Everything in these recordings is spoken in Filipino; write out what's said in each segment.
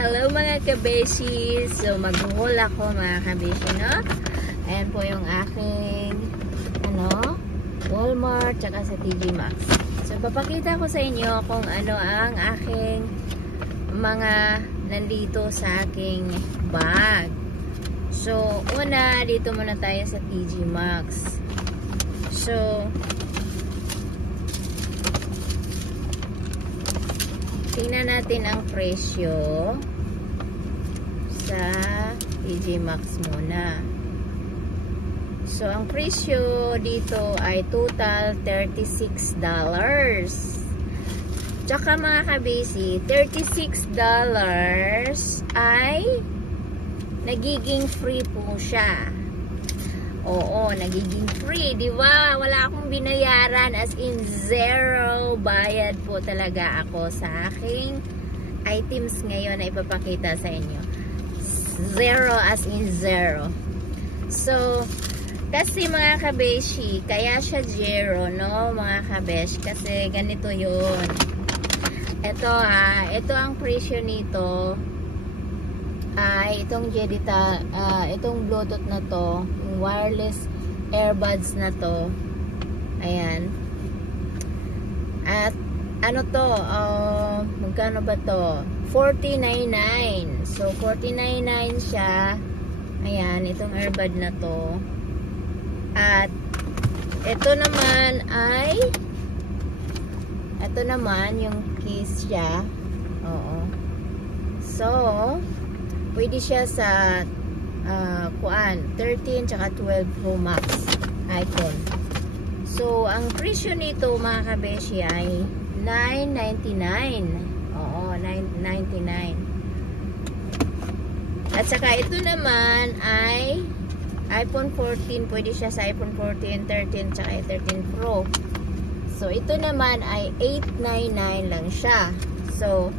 Hello mga kabeshi! So mag-haul ako mga kabeshi, no? Ayan po yung aking Walmart tsaka sa TJ Maxx. So papakita ko sa inyo kung ano ang aking mga nandito sa aking bag. So una, dito muna tayo sa TJ Maxx. So tingnan natin ang presyo sa TJ Maxx muna. So, ang presyo dito ay total $36. Tsaka mga kabisi, $36 ay nagiging free po siya. Oo, nagiging free, di ba? Wala akong binayaran, as in zero bayad po talaga ako sa aking items ngayon na ipapakita sa inyo. Zero as in zero. So, kasi mga kabeshi, kaya siya zero, no? Mga kabesh, kasi ganito yun. Ito ito ang presyo nito. Itong Jedita, itong Bluetooth na to, yung wireless earbuds na to, ayan. At ano to, magkano ba to? $40.99. So $40.99 siya. Ayan, itong earbud na to. At ito naman yung case siya. Oo. So pwede siya sa 13 tsaka 12 Pro Max iPhone. So ang presyo nito mga kabeshi ay $9.99. Oo, $9.99. At saka ito naman ay iPhone 14, pwede siya sa iPhone 14, 13, tsaka 13 Pro. So, ito naman ay $8.99 lang siya. So,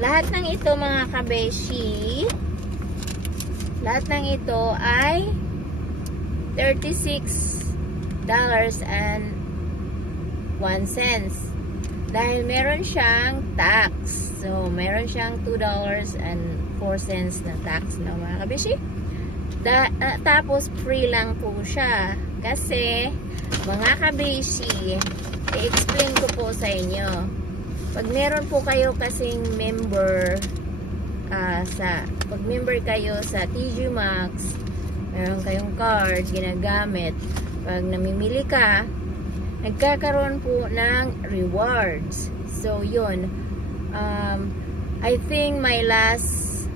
lahat ng ito mga kabeshi, lahat ng ito ay $36.01. Dahil meron siyang tax. So, meron siyang $2.04 na tax na mga kabeshi. Tapos free lang po siya kasi mga kabeshi, i-explain ko po sa inyo, pag meron po kayo kasing member pag member kayo sa TJ Maxx, meron kayong card ginagamit, pag namimili ka, nagkakaroon po ng rewards. So yun, I think my last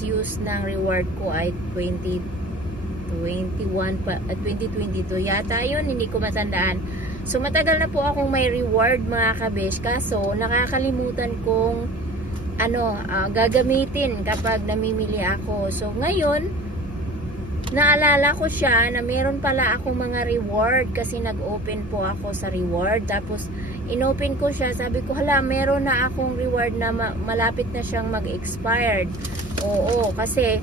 use ng reward ko ay 2022 yata yun, hindi ko matandaan. So matagal na po akong may reward mga kabesh, kaso nakakalimutan kong gagamitin kapag namimili ako. So ngayon naalala ko siya na meron pala akong mga reward kasi nag-open po ako sa reward, tapos inopen ko siya, sabi ko hala, meron na akong reward na malapit na siyang mag-expired. Oo, kasi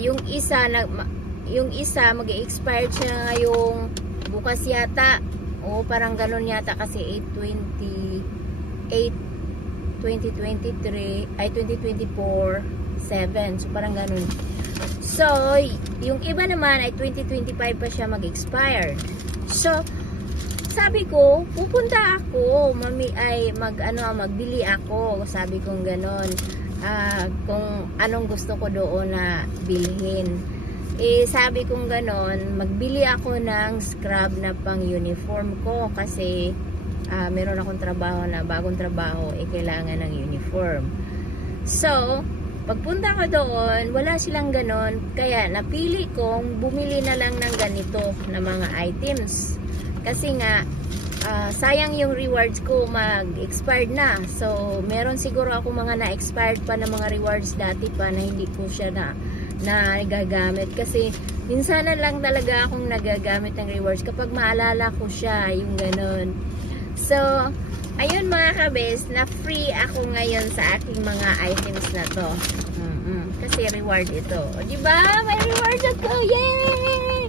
yung isa mag-expired siya ngayong bukas yata. Oo, parang ganun yata kasi 2024 7. So parang ganun. So, yung iba naman ay 2025 pa siya mag-expire. So, sabi ko, pupunta ako, magbili ako. Sabi kong ganon. Kung anong gusto ko doon na bilhin. Sabi kong ganon, magbili ako ng scrub na pang uniform ko kasi meron akong trabaho na bagong trabaho, kailangan ng uniform. So, pagpunta ko doon, wala silang ganon. Kaya napili kong bumili na lang ng ganito na mga items. Kasi nga, sayang yung rewards ko mag-expired na. So, meron siguro ako mga na-expired pa na mga rewards dati pa na hindi ko siya na nagagamit. Kasi, minsan na lang talaga akong nagagamit ng rewards kapag maalala ko siya, yung ganon. So, ayun mga kabes, na free ako ngayon sa aking mga items na to. Kasi reward ito. O diba? May reward ako! Yay!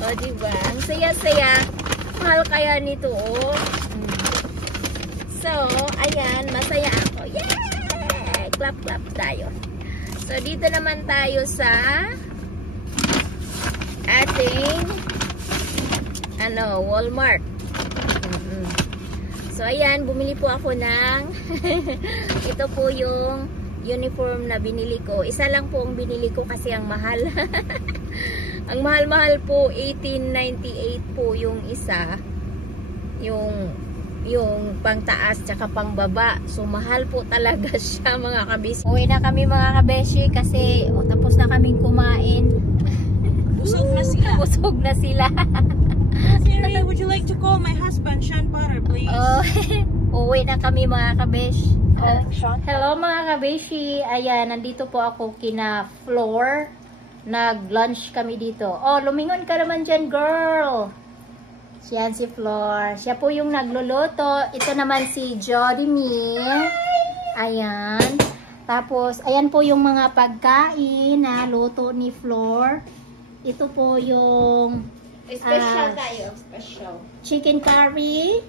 O diba? Ang saya-saya. Mahal kaya nito, oh. So, ayan, masaya ako. Yay! Clap tayo. So, dito naman tayo sa ating Walmart. So, ayan, bumili po ako ng ito po yung uniform na binili ko. Isa lang po ang binili ko kasi ang mahal. Ang mahal-mahal po, $18.98 po yung isa. Yung pangtaas tsaka pangbaba. So mahal po talaga siya mga kabeshi. Uwi na kami mga kabeshi kasi tapos na kaming kumain. Busog na sila. Busog na sila. Siri, would you like to call my husband, Sean Potter, please? Uwi na kami mga kabeshi. Hello mga kabeshi. Ayan, nandito po ako kina Floor. Nag-lunch kami dito. Oh, lumingon ka naman dyan, girl. Yan si Flor. Siya po yung nagluluto. Ito naman si Jody Mie. Ayan. Tapos, ayan po yung mga pagkain na luto ni Flor. Ito po yung Special tayo. Special. chicken curry,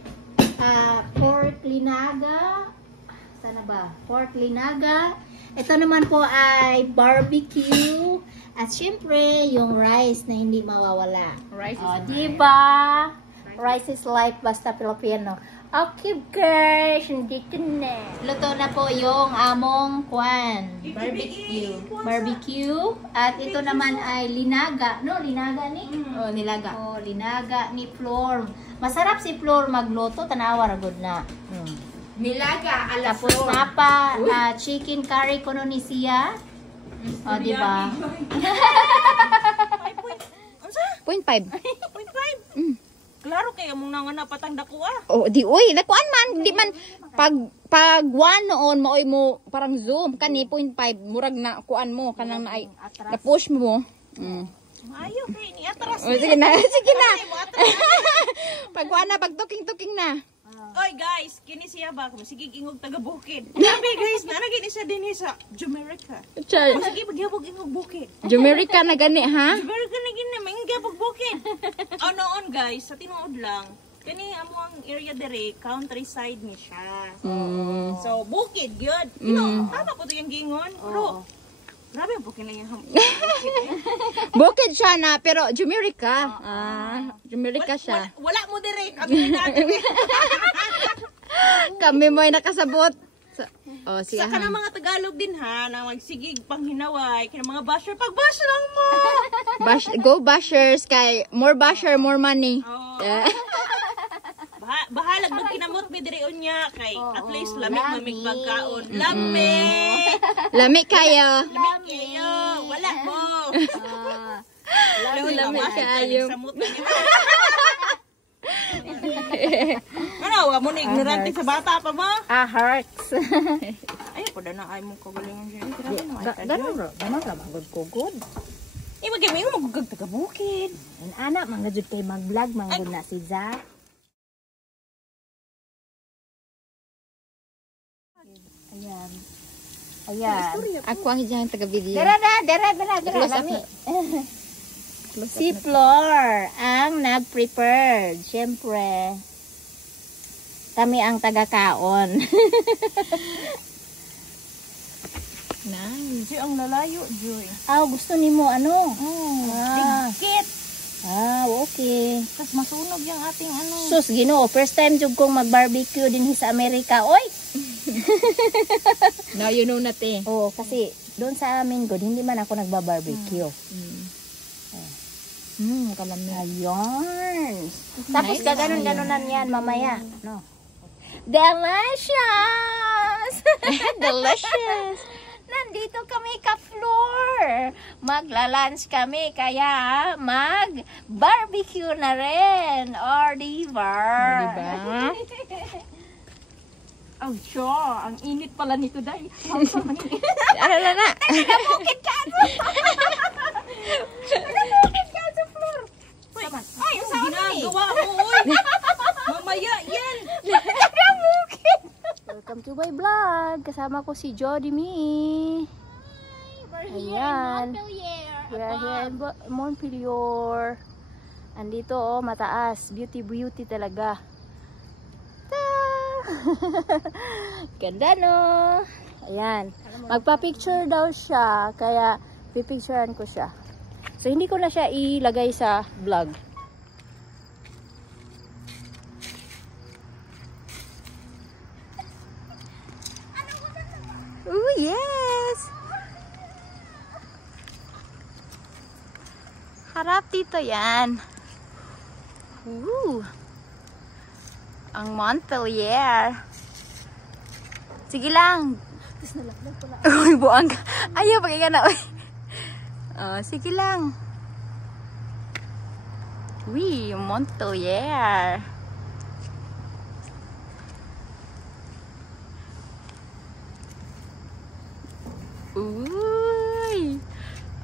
pork linaga. Sana ba? Pork linaga. Ito naman po ay barbecue. At syempre, yung rice na hindi mawawala. Rice is diba? Rice is life, basta Pilipino. Okay guys, dito na. Luto na po yung among barbecue. At ito naman ay linaga. No, linaga ni? Oh, nilaga. Oh, linaga ni Flor. Masarap si Flor magluto, tanawa ragod na. Nilaga ala Tapos na pa, chicken curry kuno ni siya. Oh, diba? 0.5. 0.5? Klaro kayo mong nanganap patang dako Oh, di uy, nakuan man, di man pag one noon maoy mo parang zoom kani 0.5 murag na kuan mo kanang na ay na push mo. Maayo kay ni atras. Oh, sige na, sige na. Pag kuan na pag tuking na. Oy guys, kini siya ba kung sige ingog taga bukid. Sabi guys, naragin siya din sa Jamaica. Chay. Sige pagyabog ingog bukid. Jamaica na gani ha? Jamaica na gini mangyabog bukid. Noon guys, sa tinuod lang. Kani amo ang area dire, countryside ni siya. So bukid gyud. You know, tama po to yung gingon. Pero grabe ang bukid na yung Bukid siya na pero Jamaica. Jamaica siya. Wala mo dire, kami na dire. Kami mo ay nakasabot. Oh, Sa kanang mga Tagalog din ha, na magsigig panghinaway, kaya mga basher, pag-bash lang mo! Go bashers kay more basher, more money. Bahalag mo kinamot mi diri unya kay at least lamig mamig pagkaon. Lamig! Lamig kayo. Lamig kayo! Wala mo! Lamig kayo. Ano, mo na ignorante sa bata pa mo? Hearts. Ay, pwede na ay mong kagalingan siya. Ganun ka magkugod. Magkami yung magugag taga-bukid. Anak, manggajud kay mag-vlog, manggajud na si Zach. Ayan. Ako ang dyan taga-video. Dara. Lami. Si Flor ang nag-prepared. Siyempre, kami ang taga-kaon. Nice. Joy, ang lalayo, Joy. Gusto ni mo ano? Digkit! Okay. Tapos masunog yung ating ano. Sus, Ginoo, first time jud kong mag-barbecue din sa Amerika. Oy! Now you know na te. Oo, kasi doon sa amin good, hindi man ako nagba-barbecue. Kalami. Ayun. Tapos gaganon-ganonan yan mamaya. No. Delicious! Delicious. Nandito kami ka-floor. Magla-lunch kami, kaya mag-barbecue na rin. Or diba? Oh, sure. Ang init pala nito, day. Ano na? Nagabukid ka sa floor. Ay, ang ginagawa mo, oy. Mamaya yan. Nagabukid. Welcome to my vlog. Kasama ko si Jody Mie. Ayan. We are here in Montpelier. Andito mataas. Beauty talaga. Ganda no. Ayan. Magpa-picture daw siya. Kaya, pipicturean ko siya. So, hindi ko na siya ilagay sa vlog. Oh, yes! Harap dito yan. Ooh. Ang Montpellier. Sige lang. Uy, buang ka. Ayaw, pag na. Sige lang. Uy, Montpellier. Uy.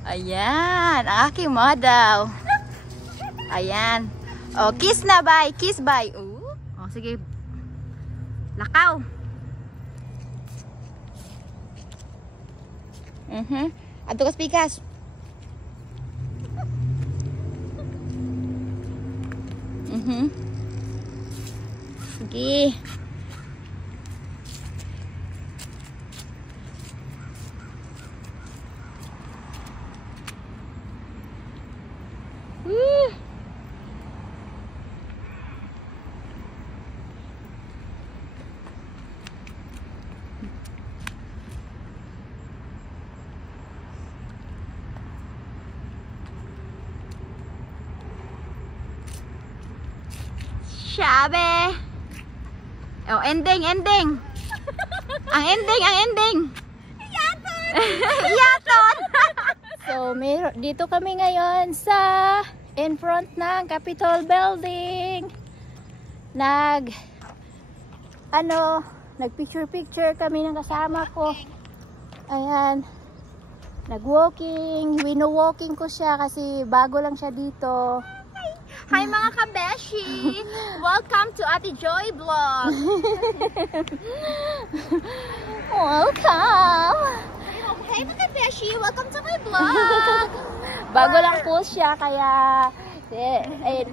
Ayan, ang aking model. Ayan. Oh, kiss na, bye. Kiss, bye. Oh, sige. Lakaw. Ato kas pikas. Sige. Sabi. Oh, ending. Ang ending. Yaton. So, dito kami ngayon sa in front ng Capitol Building. Nag-picture kami ng kasama ko. Ayan. Nag-walking. Wino-walking ko siya kasi bago lang siya dito. Hi mga kabeshi! Welcome to Ate Joy Vlog! Welcome! Hi mga kabeshi! Welcome to my vlog! Bago lang po siya kaya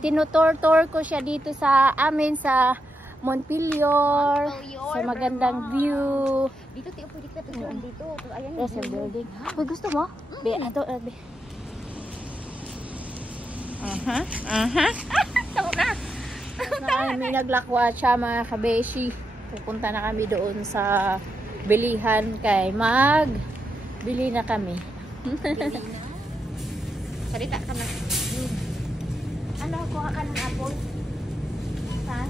tinutor-tour ko siya dito sa amin sa Montpellier. Sa magandang view. Dito tayo pwede ka dito. Ayan Yes, yung building. Uy, gusto mo? Be, ato, be. Tayo na! Kami naglakwat siya mga kabeshi. Pupunta na kami doon sa bilihan kay bili na kami. Salita ka na. Ano, kuha ka ng apple? Ha?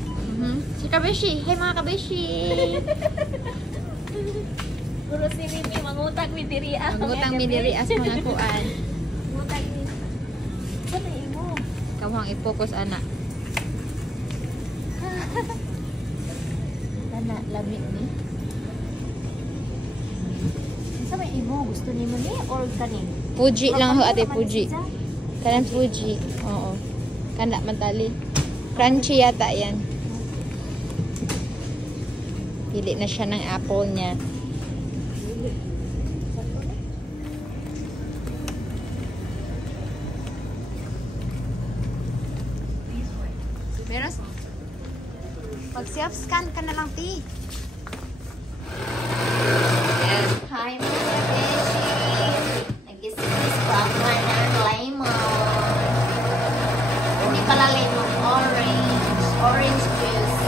Si kabeshi! Hi mga kabeshi! Puro si Mimi, mangutang mi diri as Mangutang mi diri as mga kuan. Mangutang mi. Ano imo? Kawang i-focus anak. Ana, lamig ni. Sa may imo gusto nimo ni or kaning? Fuji lang ho ate, Fuji. Kanang Fuji. Oo. Kana mantali. Crunchy yata yan. Pili na siya ng apple niya. Meron? Pag self-scan ka na lang, Ti. Hi, mga beshi. Nag-isip-isip pa ako ng lemon. Hindi pala lemon, orange. Orange juice.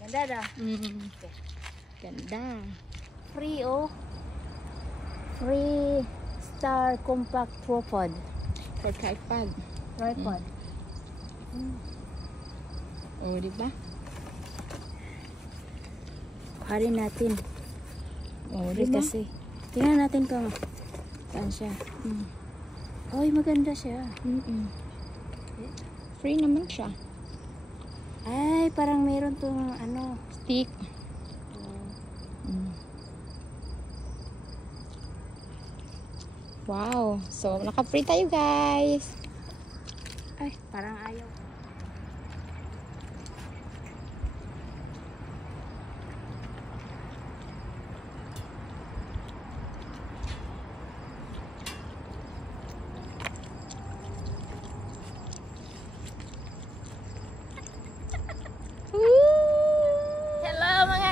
Ganda dah. Ganda. Free oh. Free Star Compact Tripod. For tripod. Tripod. Oh, di ba? Kuharin natin. Oh, Free di ba? kasi. Tingnan natin kung saan siya. Oy, maganda siya. Free naman siya. Ay, parang meron tong ano. Stick. Wow. So, naka-free tayo, guys. Ay, parang ayaw.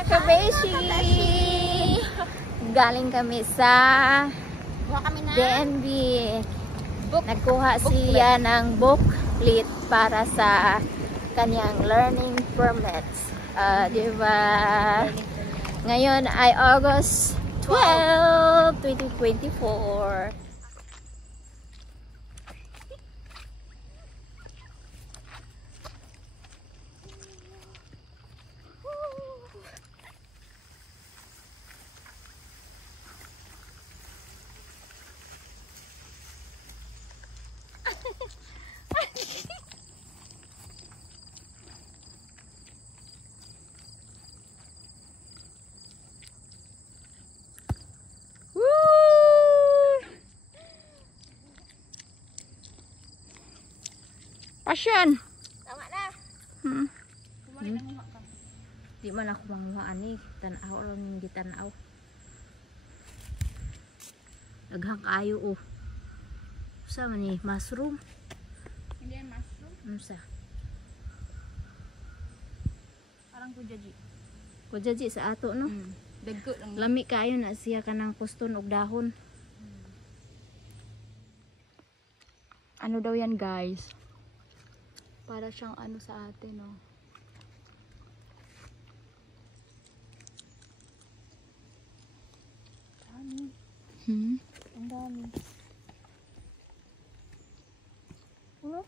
Kabeshi! Galing kami sa Kuha kami na. DNB. Nagkuha siya ng booklet para sa kanyang learning permits. Diba? Ngayon ay August 12, 2024. Passion. Tama na. Di man ako manguhaan eh. Tanaw lang yung gitanaw. Naghang kayo oh. Sa man eh, mushroom. Hindi yan mushroom. Sa? Parang kujaji. Kujaji sa ato no? Dagko lang. Lami kayo na siya kanang puston og dahon. Ano daw yan guys? Para siyang ano sa atin, no? Dami. Ang dami. Ano?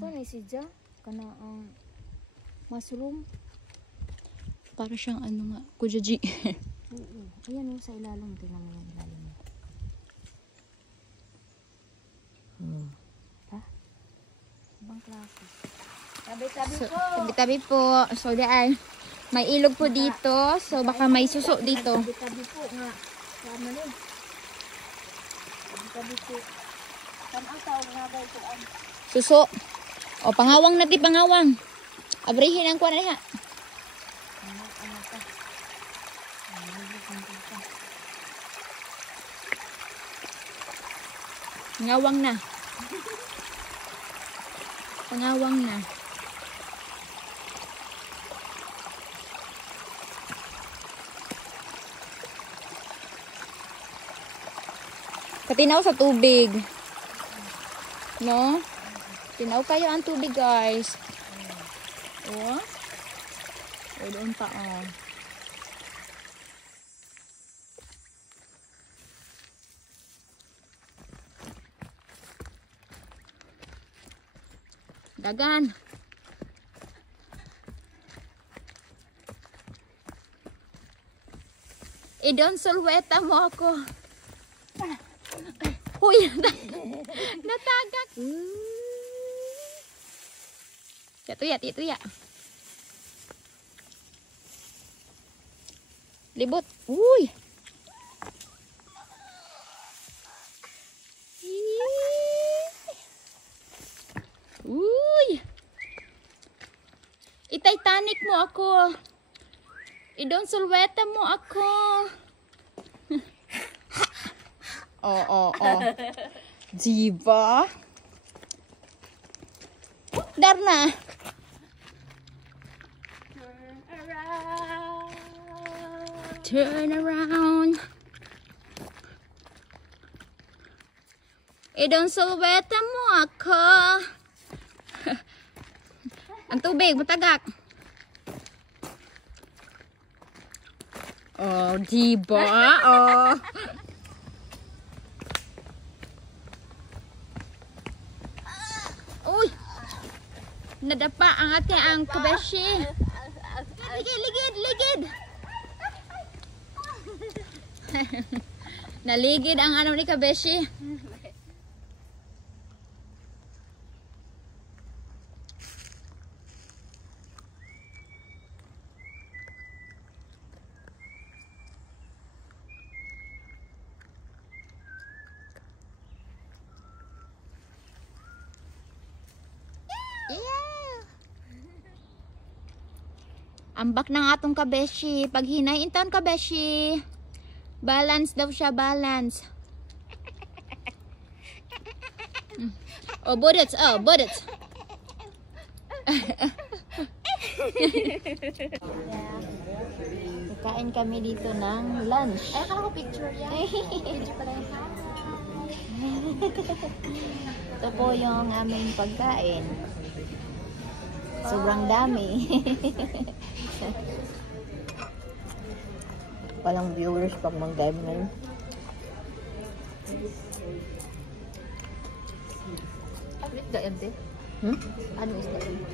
Kuha na si Ja? Kana ang mushroom. Para siyang ano nga, kujaji. Oo. Ayan oh, sa ilalim. Tingnan mo yung ilalim mo. Ha? Ibang klase. Tabi-tabi So, po. tabi-tabi po. So, daan. May ilog po dito. So, baka may suso dito. Tabi-tabi po nga. Sama rin. Tabi-tabi po. Tama tao nga ba ito ang Suso. O, pangawang na di, pangawang. Abrihin ang kuha na niya. Pangawang na. Pangawang na. Patinaw sa tubig. No? Tinaw kayo ang tubig, guys. O? O, doon pa, oh. Dagan. Idon sulweta mo ako. Huy, natagak. Tuya. Libot. Uy. Uy. I-Titanic mo ako. Idon sulweta mo ako. Oh. Diba? Darna. Turn around. Idon sulweta mo ako. Ang tubig, matagak. Oh, diba? Oh. Uy! Nadapa ang ate ang kabeshi. Ligid. Naligid ang ano ni kabeshi. Ambak ng atong kabeshi. Pag hinayin taon kabeshi. Balance daw siya, balance. Oh, bullets. Kain kami dito ng lunch. Ay, akala ko picture yan. Picture pala yan. Ito po yung aming pagkain. Sobrang dami. Walang viewers pag mag-dive na yun. Ano isda yan, te? Ano isda yan?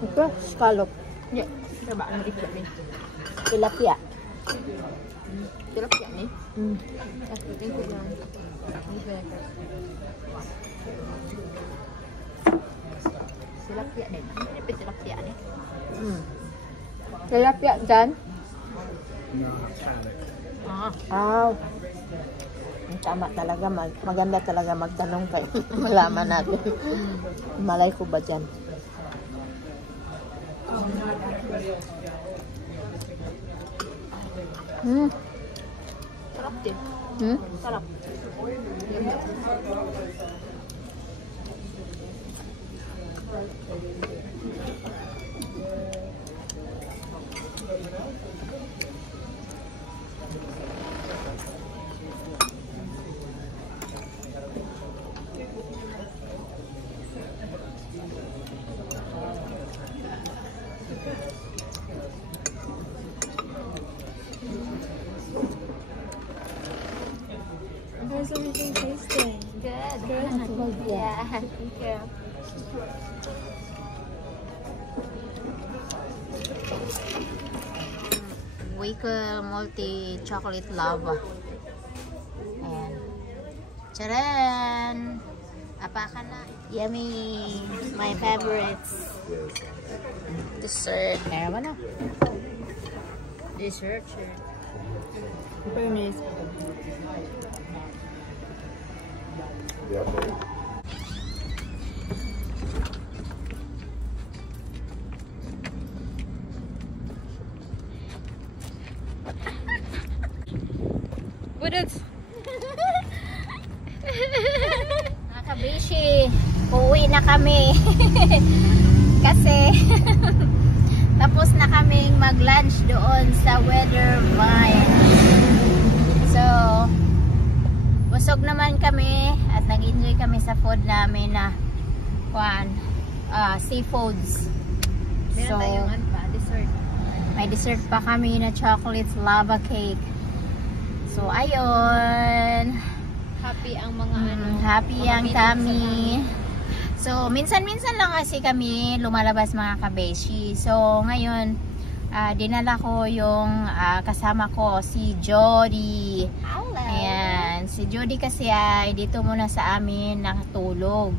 Ito, scallop. Yeah. Ano ba? Ano isda yan? Tilapia. Tilapia ni? Thank you yan. Tilapia din. Ano yung tilapia ni? Tilapia dyan? Ah. Tama talaga. Maganda talaga magtanong kay malaman natin. Malay ko ba dyan? Sarap din. Sarap. How's everything tasting? Good. Good. Yeah. Thank you. Waker multi chocolate lava. Ayan. Charan! Apakan na. Yummy! My favorites. Dessert. Meron ba na? Dessert. Permis. Budots. Mga kabishi, uuwi na kami. Kasi tapos na kaming mag-lunch doon sa Weather Vine. So, busog naman kami at nag-enjoy kami sa food namin na seafoods. So, Dessert. may dessert pa kami na chocolate lava cake. So, ayun. Happy ang mga Happy ang kami. So, minsan-minsan lang kasi kami lumalabas mga kabeshi. So, ngayon, dinala ko yung kasama ko, si Jody. Ayan. Si Jody kasi ay dito muna sa amin nakatulog.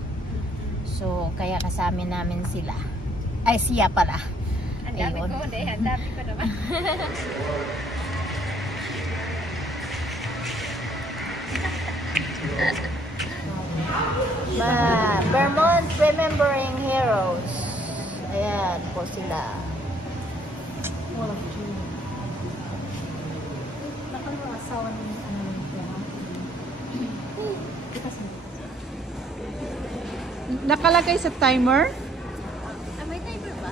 So, kaya kasama namin sila. Ay, siya pala. Ang dami ko, ang dami ko naman. Vermont Remembering Heroes. Ayan po sila. Nakalagay sa timer? May timer ba?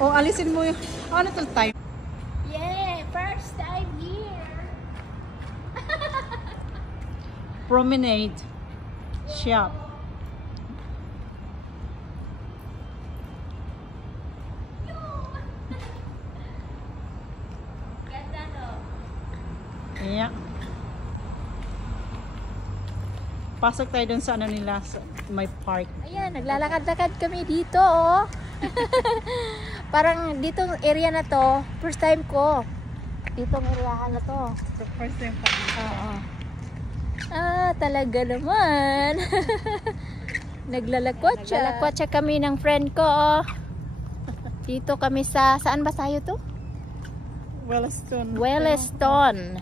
O alisin mo yung... Ano to time? Yeah! First time here! Promenade. Shop. Ganda no? Yeah. Pasok tayo dun sa ano nila, sa may park. Ayan, naglalakad-lakad kami dito, oh. Parang ditong area na to, first time ko. Ditong areahan na to. So first time pa. Oo. Talaga naman. Naglalakwatsa. Naglalakwatsa kami ng friend ko, oh. Dito kami saan ba tayo to? Wellston. Wellston.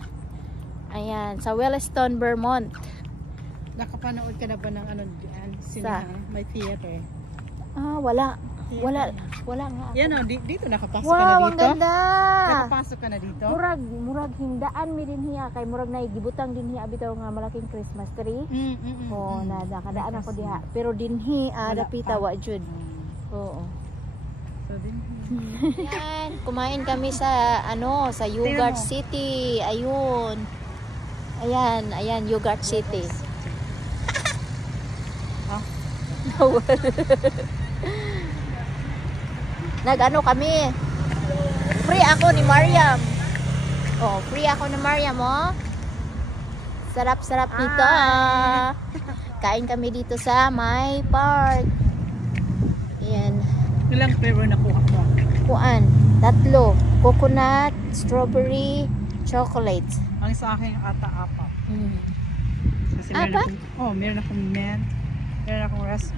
Ayan, sa Wellston, Vermont. Nakapanood ka na ba ng ano diyan? Sa? May theater. Wala. Wala nga. Yan o, dito nakapasok ka na Wow, dito. ang ganda. Nakapasok ka na dito. Murag hindaan mi din hiya kay murag naigibutang din hiya bitaw nga malaking Christmas tree. Oh, nakadaan ako diha. Pero dinhi dapita wa jud. Oo. Yan, kumain kami sa sa Yogurt City. Ayun. Ayan, Yogurt City. Nag-ano kami. Free ako ni Mariam. Oh, free ako ni Mariam, oh. Sarap-sarap nito. Kain kami dito sa my park. Ayan. Ilang flavor na kuha mo? Kuan, 3. Coconut, strawberry, chocolate. Ang sa akin ata 4. Kasi Apat? meron akong mint, meron akong raspberry.